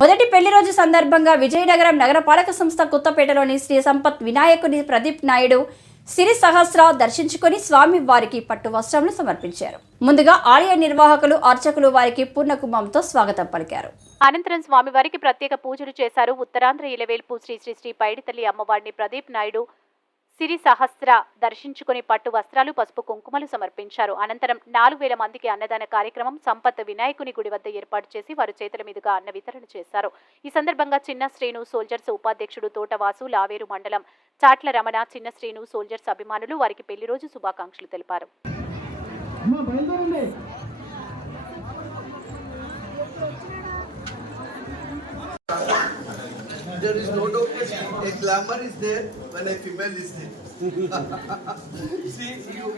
మొదటి పెళ్లి రోజు సందర్భంగా విజయనగరం నగరపాలక సంస్థ కొత్తపేటలోని శ్రీ సంపత్ వినాయకుని ప్రదీప్ నాయుడు సిరి సహస్ర దర్శించుకొని స్వామి వారికి పట్టు వస్త్రములు సమర్పించారు. ముందుగా ఆలయ నిర్వాహకులు అర్చకులు వారికి పూర్ణకుంభంతో స్వాగతం పలికారు. అనంతరం స్వామివారికి ప్రత్యేక పూజలు చేశారు. ఉత్తరాంధ్ర ఇలవేల్పు శ్రీ శ్రీ శ్రీ పైడితల్లి అమ్మవారిని ప్రదీప్ నాయుడు సిరి సహస్ర దర్శించుకుని పట్టు వస్త్రాలు పసుపు కుంకుమలు సమర్పించారు. అనంతరం 4000 మందికి అన్నదాన కార్యక్రమం సంపత్ వినాయకుని గుడి వద్ద ఏర్పాటు చేసి వారి చేతుల మీదుగా అన్న వితరణ చేశారు. ఈ సందర్భంగా చిన్న శ్రీను సోల్జర్స్ ఉపాధ్యక్షుడు తోటవాసు, లావేరు మండలం చాట్ల రమణ, చిన్న శ్రీను సోల్జర్స్ అభిమానులు వారికి పెళ్లి రోజు శుభాకాంక్షలు తెలిపారు. There is no doubt that a glamour is there when a female is there. See,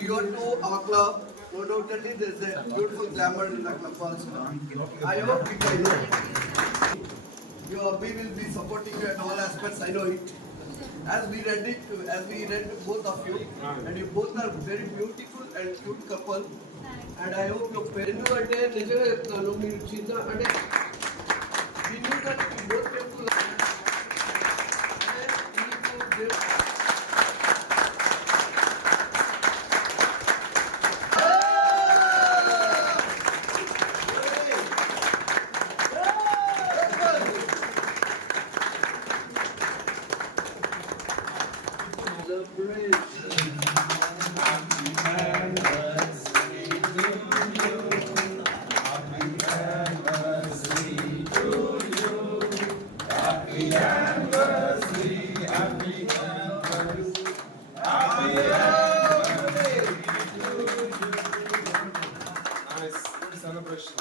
you are to our club, no doubt that there is a beautiful glamour in the club also. I hope you guys know. We will be supporting you at all aspects, I know it. As we read both of you, and you both are very beautiful and cute couple. And I hope your parents are there. We knew that you both came to celebration.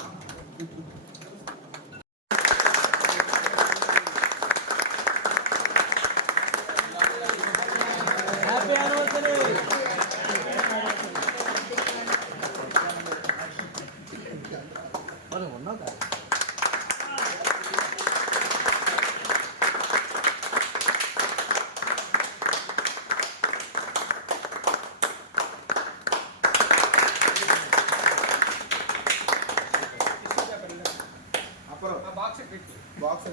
Happy anniversary. Box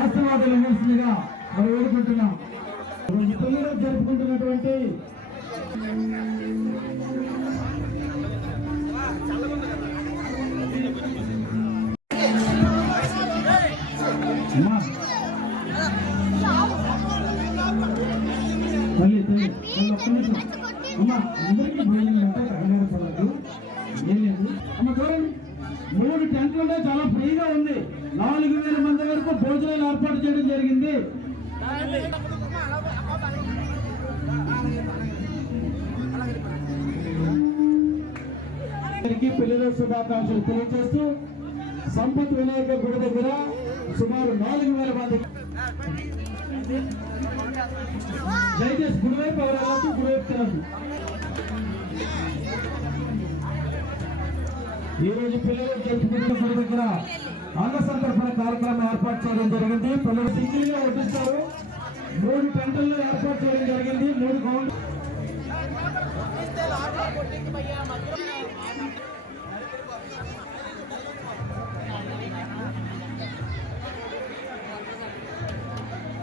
ఆశీర్వాదాలు ఇవ్వాల్సిందిగా మనం వేడుకుంటున్నాం. తొలిలో జరుపుకుంటున్నటువంటి అందరికీ భోజనం అంటే కంగారు పడదు, ఏం లేదు అమ్మ. చూడండి, 3 టెంట్లుంటే చాలా ఫ్రీగా ఉంది. 4000 మంది వరకు భోజనాలు ఏర్పాటు చేయడం జరిగింది. పెళ్లిరోజు శుభాకాంక్షలు తెలియజేస్తూ సంపత్ వినాయక గుడి దగ్గర సుమారు 4000 మంది. దయచేసి గుడివైపు ఎవరు గుడివైపు తినద్దు. ఈ రోజు పిల్లలు జరుపుకుంటున్న గుడి దగ్గర అన్న సంతర్పణ కార్యక్రమం ఏర్పాటు చేయడం జరిగింది. పిల్లలు సింగిల్ గా వడ్డిస్తారు. 3 టెంట్లలో ఏర్పాటు చేయడం జరిగింది. 3 కౌంటర్